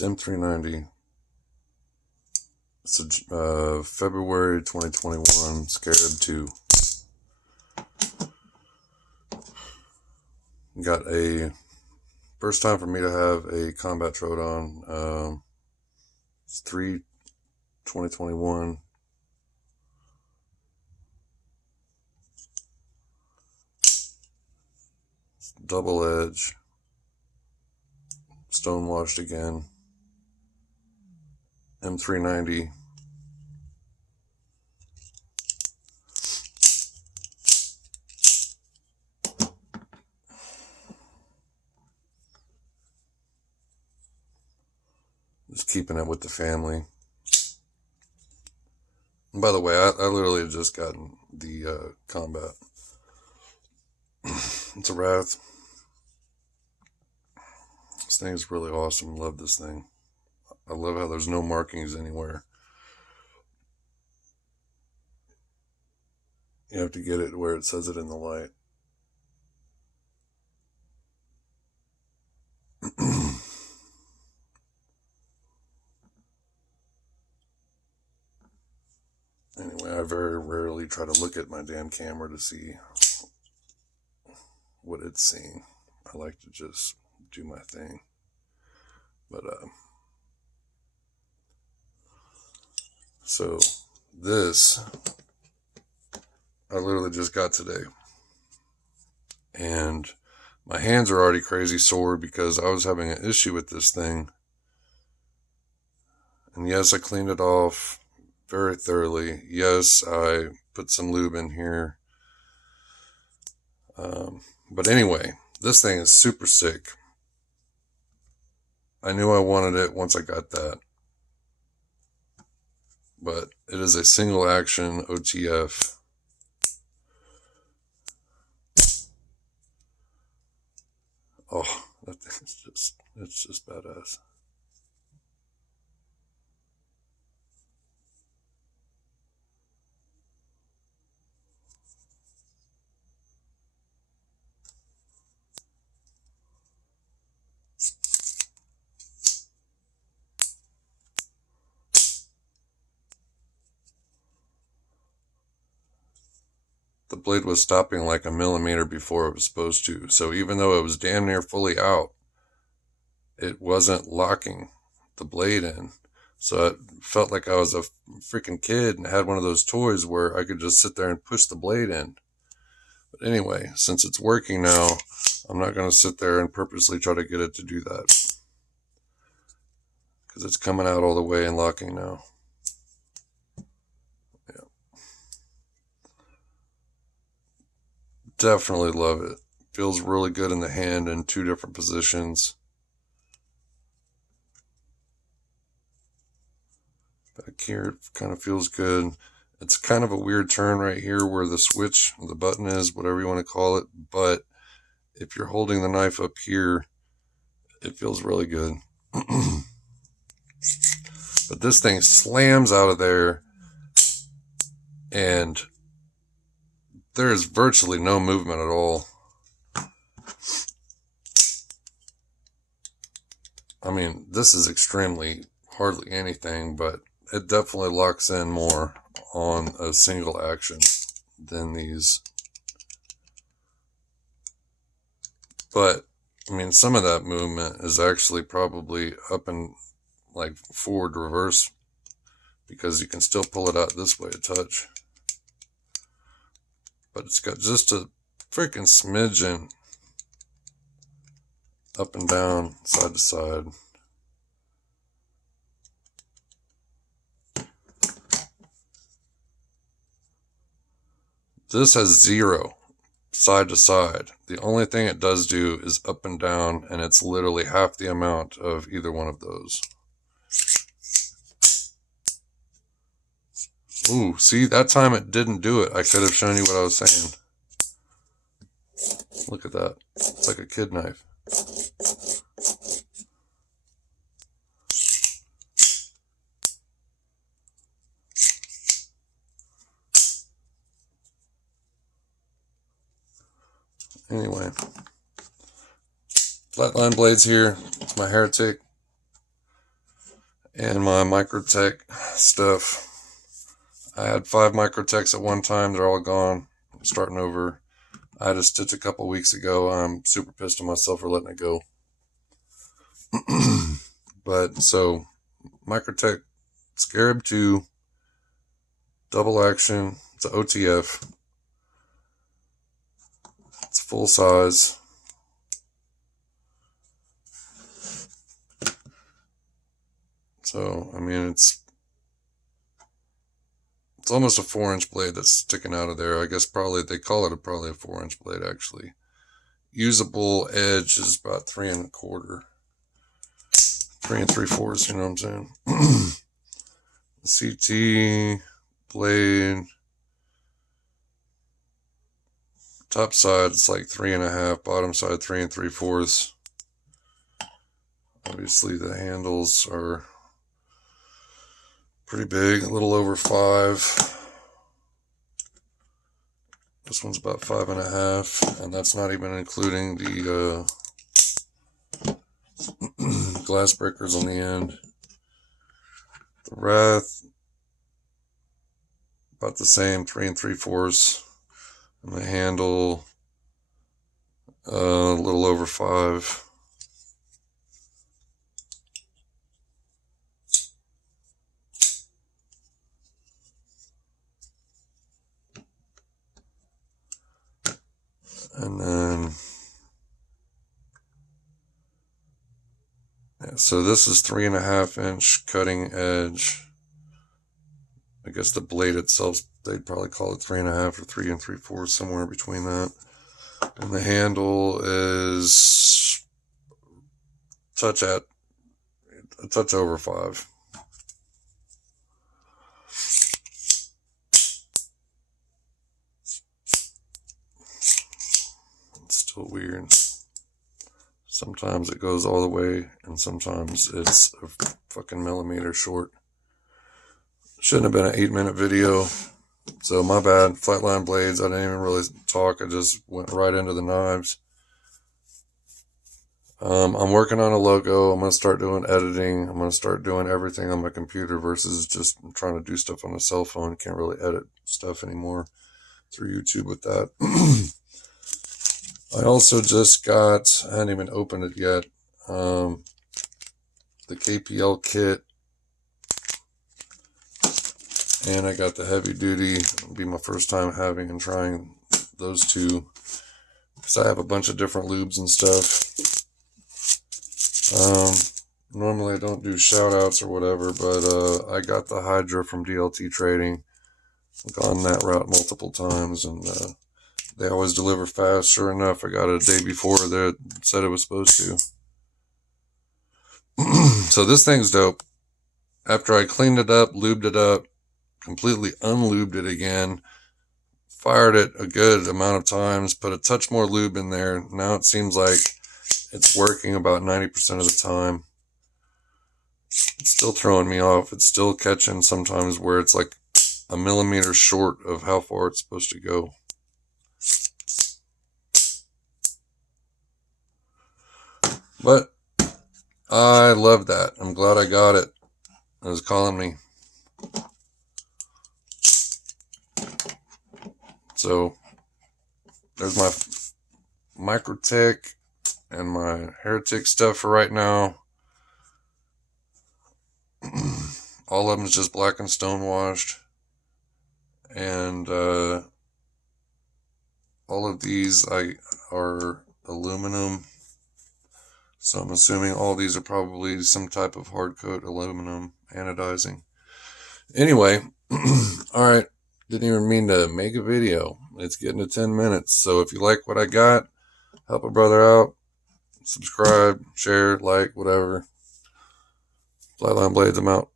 It's M390. It's a February 2021 Scarab 2. Got a first time for me to have a combat Troodon. It's 3/2021. It's double edge, stonewashed again. M390. Just keeping it with the family. And by the way, I literally just gotten the combat. It's a Wraith. This thing is really awesome. Love this thing. I love how there's no markings anywhere. You have to get it where it says it in the light. Anyway, I very rarely try to look at my damn camera to see what it's seeing. I like to just do my thing. But, so this, I literally just got today. And my hands are already crazy sore because I was having an issue with this thing. And yes, I cleaned it off very thoroughly. Yes, I put some lube in here. But anyway, this thing is super sick. I knew I wanted it once I got that. But it is a single action OTF. Oh, that thing is it's just badass. The blade was stopping like a millimeter before it was supposed to. So even though it was damn near fully out, it wasn't locking the blade in. So it felt like I was a freaking kid and had one of those toys where I could just sit there and push the blade in. But anyway, since it's working now, I'm not going to sit there and purposely try to get it to do that. Because it's coming out all the way and locking now. Definitely love it. Feels really good in the hand in two different positions. Back here, it kind of feels good. It's kind of a weird turn right here where the switch, the button is, whatever you want to call it. But if you're holding the knife up here, it feels really good. But this thing slams out of there and there is virtually no movement at all. I mean, this is extremely hardly anything, but it definitely locks in more on a single action than these. But, I mean, some of that movement is actually probably up and like forward reverse because you can still pull it out this way a touch. But it's got just a freaking smidgen up and down, side to side. This has 0 side to side. The only thing it does do is up and down, and it's literally half the amount of either one of those. Ooh, see, that time it didn't do it. I could have shown you what I was saying. Look at that. It's like a kid knife. Anyway, flatline blades here. It's my Heretic. And my Microtech stuff. I had 5 Microtechs at one time. They're all gone. I'm starting over. I had a stitch a couple weeks ago. I'm super pissed at myself for letting it go. But so, Microtech Scarab 2, double action. It's an OTF. It's full size. So, I mean, it's almost a 4-inch blade that's sticking out of there. I guess probably they call it probably a 4-inch blade actually. Usable edge is about 3 1/4, 3 3/4. You know what I'm saying? CT blade. Top side it's like 3 1/2. Bottom side 3 3/4. Obviously the handles are pretty big, a little over 5. This one's about 5 1/2, and that's not even including the glass breakers on the end. The Wraith, about the same, 3 3/4, and the handle, a little over 5. And then, yeah, so this is 3 1/2-inch cutting edge. I guess the blade itself, they'd probably call it 3 1/2 or 3 3/4, somewhere between that. And the handle is a touch over 5. It's still weird. Sometimes it goes all the way, and sometimes it's a fucking millimeter short. Shouldn't have been an 8-minute video, so my bad. Flatline blades, I didn't even really talk. I just went right into the knives. I'm working on a logo. I'm going to start doing editing. I'm going to start doing everything on my computer versus just trying to do stuff on a cell phone. Can't really edit stuff anymore through YouTube with that. I also just got, I hadn't even opened it yet, the KPL kit. And I got the heavy duty. It'll be my first time having and trying those two, because I have a bunch of different lubes and stuff. Normally I don't do shout outs or whatever, but I got the Hydra from DLT Trading. I've gone that route multiple times, and they always deliver fast. Sure enough, I got it a day before they said it was supposed to. So this thing's dope. After I cleaned it up, lubed it up, completely unlubed it again, fired it a good amount of times, put a touch more lube in there. Now it seems like it's working about 90% of the time. It's still throwing me off. It's still catching sometimes where it's like a millimeter short of how far it's supposed to go. But I love that. I'm glad I got it. It was calling me. So there's my Microtech and my Heretic stuff for right now. All of them is just black and stone washed. And all of these are aluminum. So I'm assuming all these are probably some type of hard coat aluminum anodizing. Anyway, alright. Didn't even mean to make a video. It's getting to 10 minutes. So if you like what I got, help a brother out. Subscribe, share, like, whatever. Flatline Blades, I'm out.